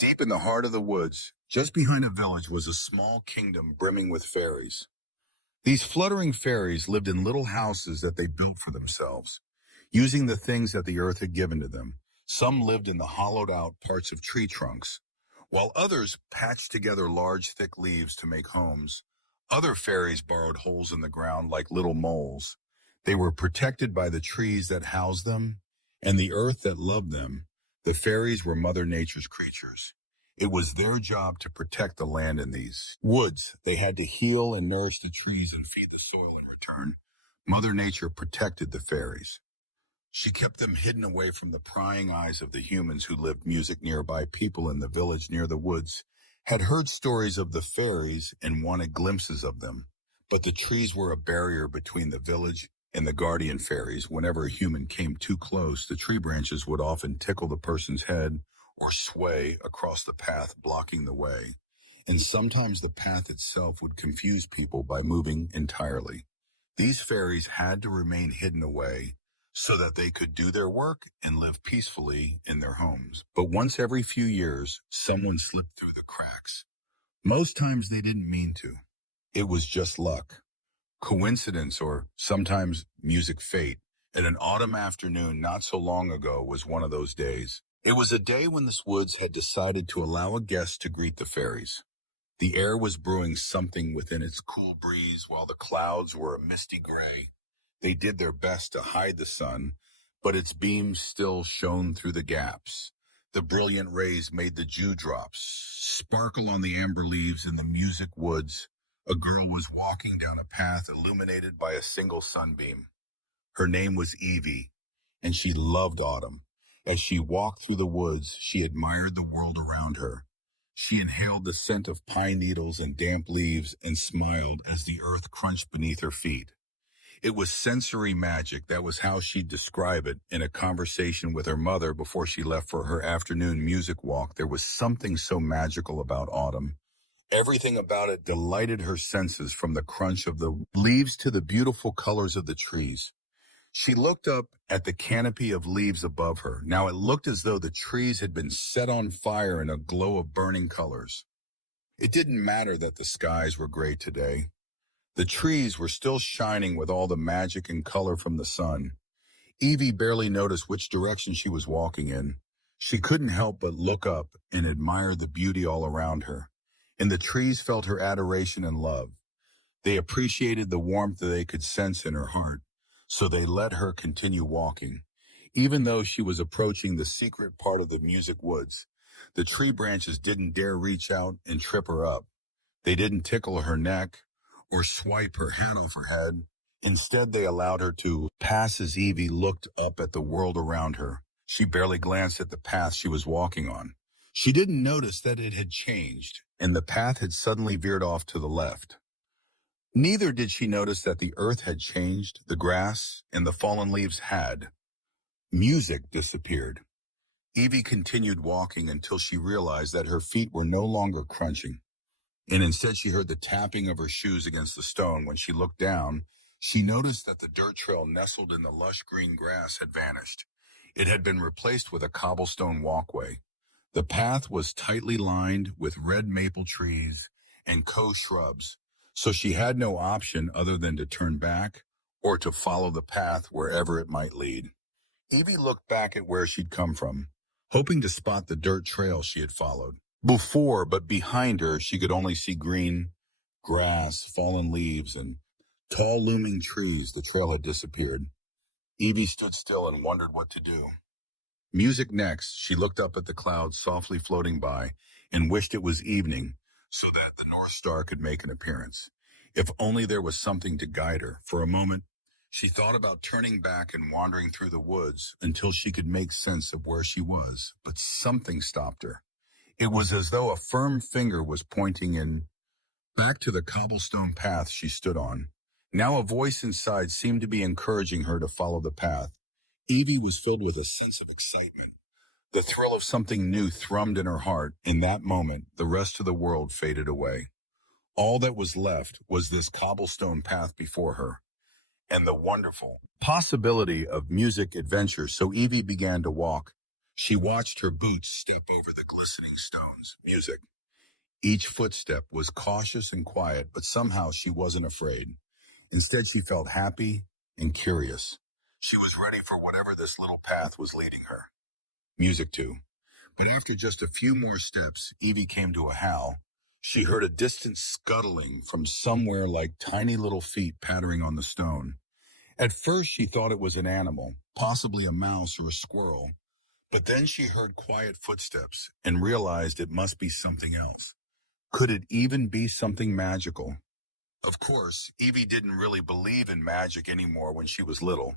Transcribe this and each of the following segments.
Deep in the heart of the woods, just behind a village, was a small kingdom brimming with fairies. These fluttering fairies lived in little houses that they built for themselves, using the things that the earth had given to them. Some lived in the hollowed-out parts of tree trunks, while others patched together large, thick leaves to make homes. Other fairies borrowed holes in the ground like little moles. They were protected by the trees that housed them and the earth that loved them. The fairies were Mother Nature's creatures. It was their job to protect the land in these woods. They had to heal and nourish the trees and feed the soil in return. Mother Nature protected the fairies. She kept them hidden away from the prying eyes of the humans who lived music nearby. People in the village near the woods had heard stories of the fairies and wanted glimpses of them. But the trees were a barrier between the village and the guardian fairies. Whenever a human came too close, the tree branches would often tickle the person's head or sway across the path, blocking the way. And sometimes the path itself would confuse people by moving entirely. These fairies had to remain hidden away so that they could do their work and live peacefully in their homes. But once every few years, someone slipped through the cracks. Most times they didn't mean to. It was just luck, coincidence, or sometimes music fate. And an autumn afternoon not so long ago was one of those days. It was a day when the woods had decided to allow a guest to greet the fairies. The air was brewing something within its cool breeze, while the clouds were a misty gray. They did their best to hide the sun, but its beams still shone through the gaps. The brilliant rays made the dewdrops sparkle on the amber leaves in the music woods. A girl was walking down a path illuminated by a single sunbeam. Her name was Evie, and she loved autumn. As she walked through the woods, she admired the world around her. She inhaled the scent of pine needles and damp leaves and smiled as the earth crunched beneath her feet. It was sensory magic. That was how she'd describe it in a conversation with her mother before she left for her afternoon music walk. There was something so magical about autumn. Everything about it delighted her senses, from the crunch of the leaves to the beautiful colors of the trees. She looked up at the canopy of leaves above her. Now it looked as though the trees had been set on fire in a glow of burning colors. It didn't matter that the skies were gray today. The trees were still shining with all the magic and color from the sun. Evie barely noticed which direction she was walking in. She couldn't help but look up and admire the beauty all around her. And the trees felt her adoration and love. They appreciated the warmth that they could sense in her heart, so they let her continue walking. Even though she was approaching the secret part of the music woods, the tree branches didn't dare reach out and trip her up. They didn't tickle her neck or swipe her hat off her head. Instead, they allowed her to pass as Evie looked up at the world around her. She barely glanced at the path she was walking on. She didn't notice that it had changed, and the path had suddenly veered off to the left. Neither did she notice that the earth had changed. The grass and the fallen leaves had. Music disappeared. Evie continued walking until she realized that her feet were no longer crunching, and instead she heard the tapping of her shoes against the stone. When she looked down, she noticed that the dirt trail nestled in the lush green grass had vanished. It had been replaced with a cobblestone walkway. The path was tightly lined with red maple trees and shrubs, so she had no option other than to turn back or to follow the path wherever it might lead. Evie looked back at where she'd come from, hoping to spot the dirt trail she had followed before, but behind her she could only see green grass, fallen leaves, and tall looming trees. The trail had disappeared. Evie stood still and wondered what to do. Music next, she looked up at the clouds softly floating by and wished it was evening so that the North Star could make an appearance. If only there was something to guide her. For a moment, she thought about turning back and wandering through the woods until she could make sense of where she was, but something stopped her. It was as though a firm finger was pointing back to the cobblestone path she stood on. Now a voice inside seemed to be encouraging her to follow the path. Evie was filled with a sense of excitement. The thrill of something new thrummed in her heart. In that moment, the rest of the world faded away. All that was left was this cobblestone path before her, and the wonderful possibility of music adventure. So Evie began to walk. She watched her boots step over the glistening stones. Music. Each footstep was cautious and quiet, but somehow she wasn't afraid. Instead, she felt happy and curious. She was ready for whatever this little path was leading her. Music too. But after just a few more steps, Evie came to a howl. She heard a distant scuttling from somewhere like tiny little feet pattering on the stone. At first, she thought it was an animal, possibly a mouse or a squirrel. But then she heard quiet footsteps and realized it must be something else. Could it even be something magical? Of course, Evie didn't really believe in magic anymore when she was little.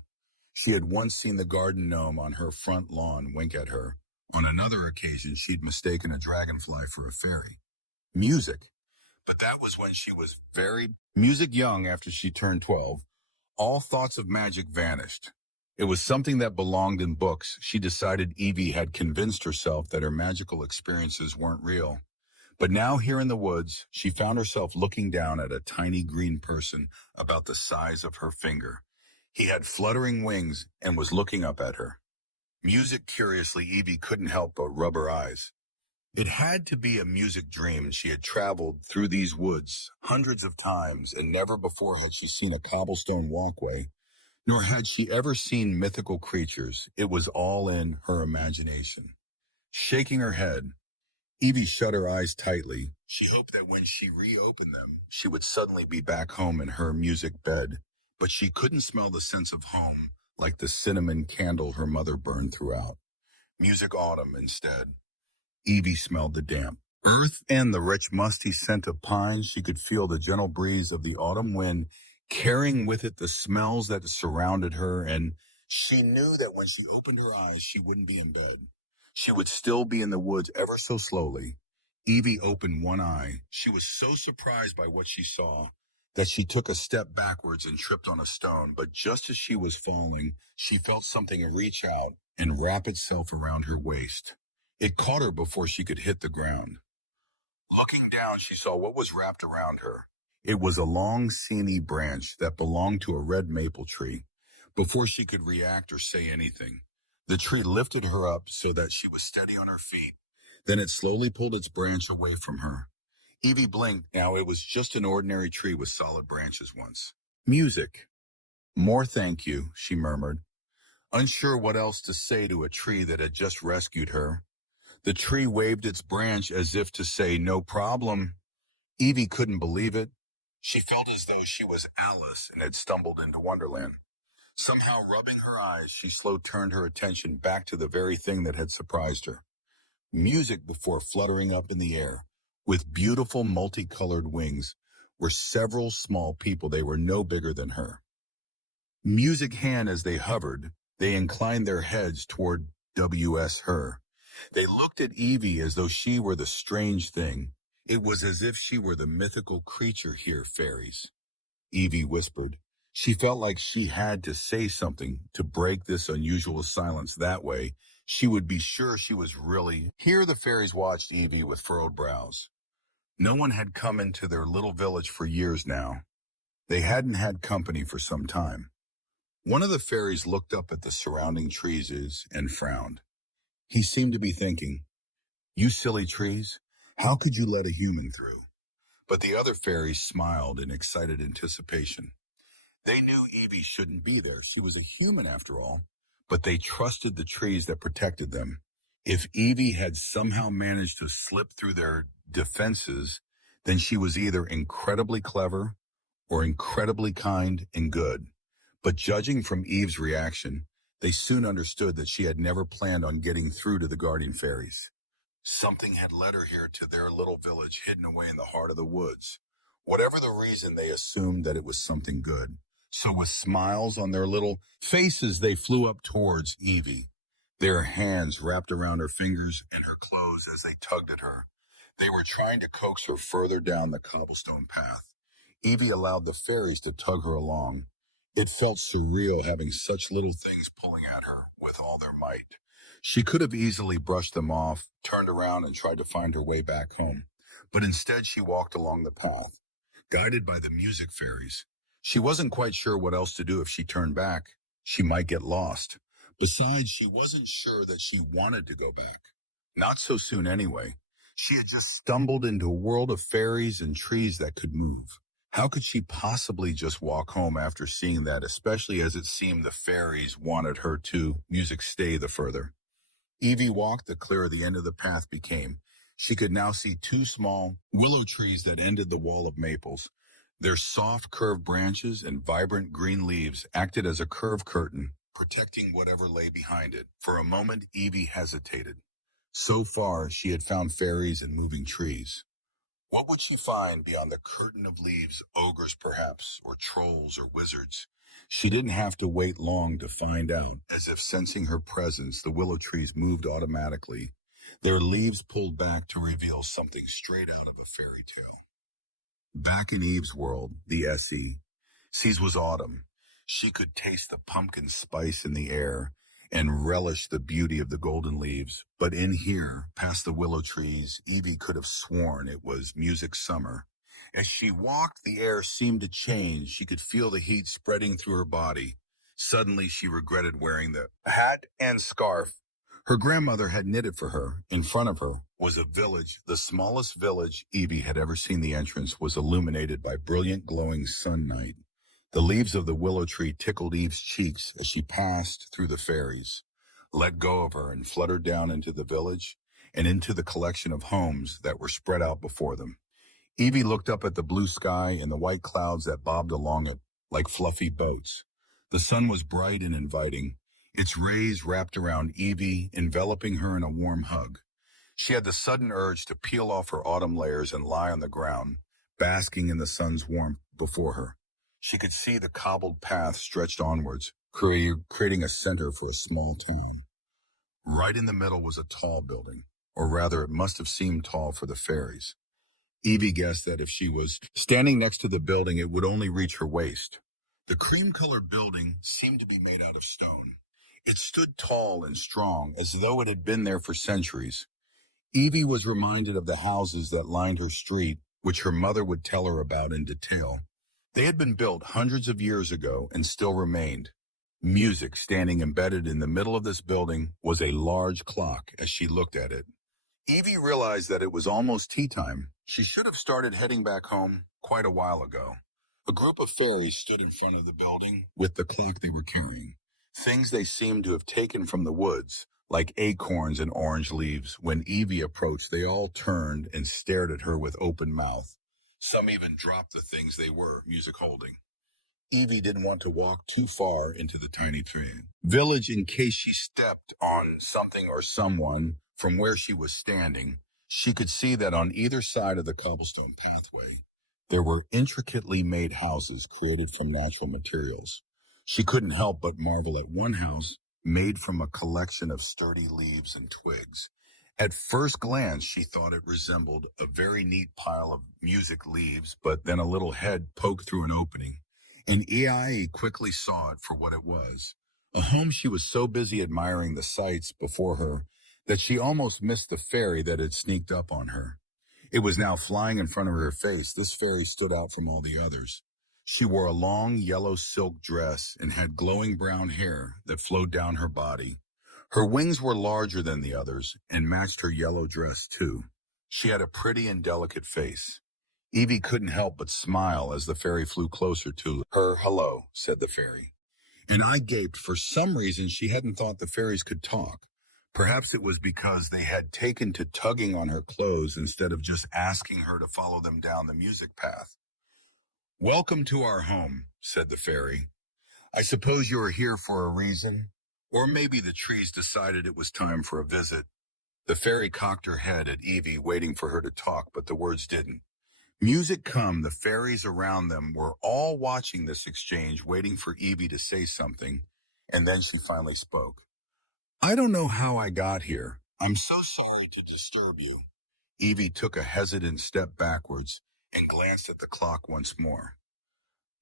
She had once seen the garden gnome on her front lawn wink at her. On another occasion, she'd mistaken a dragonfly for a fairy. Music. But that was when she was very music young after she turned 12. All thoughts of magic vanished. It was something that belonged in books. She decided Evie had convinced herself that her magical experiences weren't real. But now here in the woods, she found herself looking down at a tiny green person about the size of her finger. He had fluttering wings and was looking up at her. Music curiously, Evie couldn't help but rub her eyes. It had to be a music dream. She had traveled through these woods hundreds of times, and never before had she seen a cobblestone walkway, nor had she ever seen mythical creatures. It was all in her imagination. Shaking her head, Evie shut her eyes tightly. She hoped that when she reopened them, she would suddenly be back home in her music bed. But she couldn't smell the sense of home like the cinnamon candle her mother burned throughout. Music autumn instead. Evie smelled the damp earth and the rich musty scent of pine. She could feel the gentle breeze of the autumn wind carrying with it the smells that surrounded her, and she knew that when she opened her eyes, she wouldn't be in bed. She would still be in the woods ever so slowly. Evie opened one eye. She was so surprised by what she saw that she took a step backwards and tripped on a stone. But just as she was falling, she felt something reach out and wrap itself around her waist. It caught her before she could hit the ground. Looking down, she saw what was wrapped around her. It was a long, skinny branch that belonged to a red maple tree. Before she could react or say anything, the tree lifted her up so that she was steady on her feet. Then it slowly pulled its branch away from her. Evie blinked. Now it was just an ordinary tree with solid branches once. Music. More thank you, she murmured, unsure what else to say to a tree that had just rescued her. The tree waved its branch as if to say, no problem. Evie couldn't believe it. She felt as though she was Alice and had stumbled into Wonderland. Somehow rubbing her eyes, she slowly turned her attention back to the very thing that had surprised her. Music before fluttering up in the air, with beautiful multicolored wings, were several small people. They were no bigger than her. Music hand as they hovered, they inclined their heads toward W.S. her. They looked at Evie as though she were the strange thing. It was as if she were the mythical creature here, fairies. Evie whispered. She felt like she had to say something to break this unusual silence. That way, she would be sure she was really. Here the fairies watched Evie with furrowed brows. No one had come into their little village for years now. They hadn't had company for some time. One of the fairies looked up at the surrounding trees and frowned. He seemed to be thinking, you silly trees, how could you let a human through? But the other fairies smiled in excited anticipation. They knew Evie shouldn't be there. She was a human after all, but they trusted the trees that protected them. If Evie had somehow managed to slip through their defenses, then she was either incredibly clever or incredibly kind and good. But judging from Eve's reaction, they soon understood that she had never planned on getting through to the guardian fairies. Something had led her here to their little village hidden away in the heart of the woods. Whatever the reason, they assumed that it was something good. So with smiles on their little faces, they flew up towards Evie, their hands wrapped around her fingers and her clothes as they tugged at her. They were trying to coax her further down the cobblestone path. Evie allowed the fairies to tug her along. It felt surreal having such little things pulling at her with all their might. She could have easily brushed them off, turned around, and tried to find her way back home. But instead, she walked along the path, guided by the music fairies. She wasn't quite sure what else to do. If she turned back, she might get lost. Besides, she wasn't sure that she wanted to go back. Not so soon anyway. She had just stumbled into a world of fairies and trees that could move. How could she possibly just walk home after seeing that, especially as it seemed the fairies wanted her to music stay the further? Evie walked, the clearer the end of the path became. She could now see two small willow trees that ended the wall of maples. Their soft, curved branches and vibrant green leaves acted as a curved curtain, protecting whatever lay behind it. For a moment, Evie hesitated. So far, she had found fairies and moving trees. What would she find beyond the curtain of leaves? Ogres, perhaps, or trolls or wizards? She didn't have to wait long to find out. As if sensing her presence, the willow trees moved automatically, their leaves pulled back to reveal something straight out of a fairy tale. Back in Eve's world, the SE, seas was autumn. She could taste the pumpkin spice in the air and relish the beauty of the golden leaves. But in here, past the willow trees, Evie could have sworn it was music summer. As she walked, the air seemed to change. She could feel the heat spreading through her body. Suddenly, she regretted wearing the hat and scarf her grandmother had knitted for her. In front of her was a village. The smallest village Evie had ever seen. The entrance was illuminated by brilliant glowing sunlight. The leaves of the willow tree tickled Eve's cheeks as she passed through the fairies, let go of her and fluttered down into the village and into the collection of homes that were spread out before them. Evie looked up at the blue sky and the white clouds that bobbed along it like fluffy boats. The sun was bright and inviting, its rays wrapped around Evie, enveloping her in a warm hug. She had the sudden urge to peel off her autumn layers and lie on the ground, basking in the sun's warmth before her. She could see the cobbled path stretched onwards, creating a center for a small town. Right in the middle was a tall building, or rather it must have seemed tall for the fairies. Evie guessed that if she was standing next to the building, it would only reach her waist. The cream-colored building seemed to be made out of stone. It stood tall and strong, as though it had been there for centuries. Evie was reminded of the houses that lined her street, which her mother would tell her about in detail. They had been built hundreds of years ago and still remained. Music, standing embedded in the middle of this building, was a large clock as she looked at it. Evie realized that it was almost tea time. She should have started heading back home quite a while ago. A group of fairies stood in front of the building with the clock they were carrying. Things they seemed to have taken from the woods, like acorns and orange leaves. When Evie approached, they all turned and stared at her with open mouth. Some even dropped the things they were music holding. Evie didn't want to walk too far into the tiny village in case she stepped on something or someone. From where she was standing, she could see that on either side of the cobblestone pathway, there were intricately made houses created from natural materials. She couldn't help but marvel at one house made from a collection of sturdy leaves and twigs. At first glance, she thought it resembled a very neat pile of music leaves, but then a little head poked through an opening. And EIE quickly saw it for what it was. A home she was so busy admiring the sights before her that she almost missed the fairy that had sneaked up on her. It was now flying in front of her face. This fairy stood out from all the others. She wore a long yellow silk dress and had glowing brown hair that flowed down her body. Her wings were larger than the others and matched her yellow dress too. She had a pretty and delicate face. Evie couldn't help but smile as the fairy flew closer to her. "Hello," said the fairy. And I gaped. For some reason, she hadn't thought the fairies could talk. Perhaps it was because they had taken to tugging on her clothes instead of just asking her to follow them down the music path. "Welcome to our home," said the fairy. "I suppose you are here for a reason. Or maybe the trees decided it was time for a visit." The fairy cocked her head at Evie, waiting for her to talk, but the words didn't. Music come, the fairies around them were all watching this exchange, waiting for Evie to say something, and then she finally spoke. "I don't know how I got here. I'm so sorry to disturb you." Evie took a hesitant step backwards and glanced at the clock once more.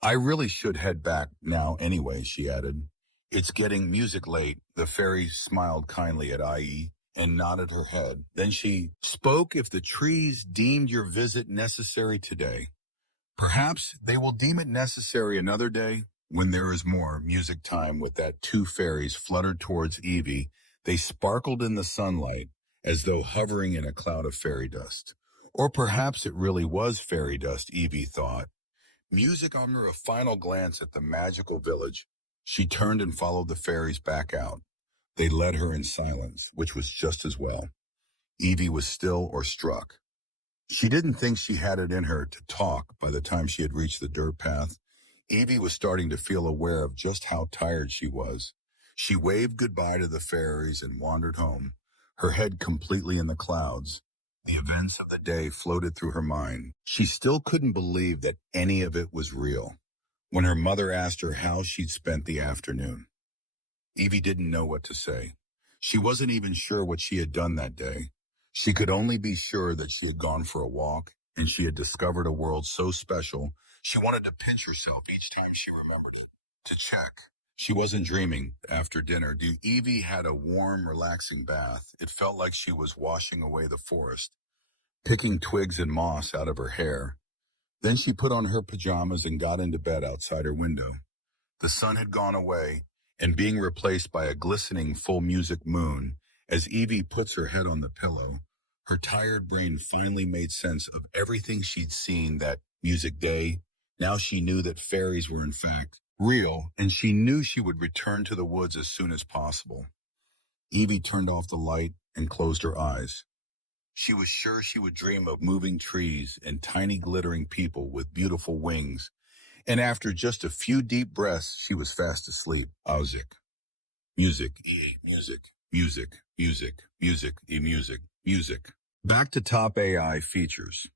"I really should head back now anyway," she added. "It's getting music late." The fairy smiled kindly at IE and nodded her head. Then she spoke. "If the trees deemed your visit necessary today, perhaps they will deem it necessary another day. When there is more music time with that two fairies fluttered towards Evie, they sparkled in the sunlight as though hovering in a cloud of fairy dust. Or perhaps it really was fairy dust, Evie thought. Music under a final glance at the magical village, she turned and followed the fairies back out. They led her in silence, which was just as well. Evie was still or struck. She didn't think she had it in her to talk by the time she had reached the dirt path. Evie was starting to feel aware of just how tired she was. She waved goodbye to the fairies and wandered home, her head completely in the clouds. The events of the day floated through her mind. She still couldn't believe that any of it was real. When her mother asked her how she'd spent the afternoon, Evie didn't know what to say. She wasn't even sure what she had done that day. She could only be sure that she had gone for a walk and she had discovered a world so special, she wanted to pinch herself each time she remembered it. To check. She wasn't dreaming. After dinner, Evie had a warm, relaxing bath. It felt like she was washing away the forest, picking twigs and moss out of her hair. Then she put on her pajamas and got into bed outside her window. The sun had gone away and being replaced by a glistening full music moon. As Evie puts her head on the pillow, her tired brain finally made sense of everything she'd seen that music day. Now she knew that fairies were in fact real, and she knew she would return to the woods as soon as possible. Evie turned off the light and closed her eyes. She was sure she would dream of moving trees and tiny glittering people with beautiful wings. And after just a few deep breaths, she was fast asleep. Music, music, music, music, music, music, music, music. Back to top AI features.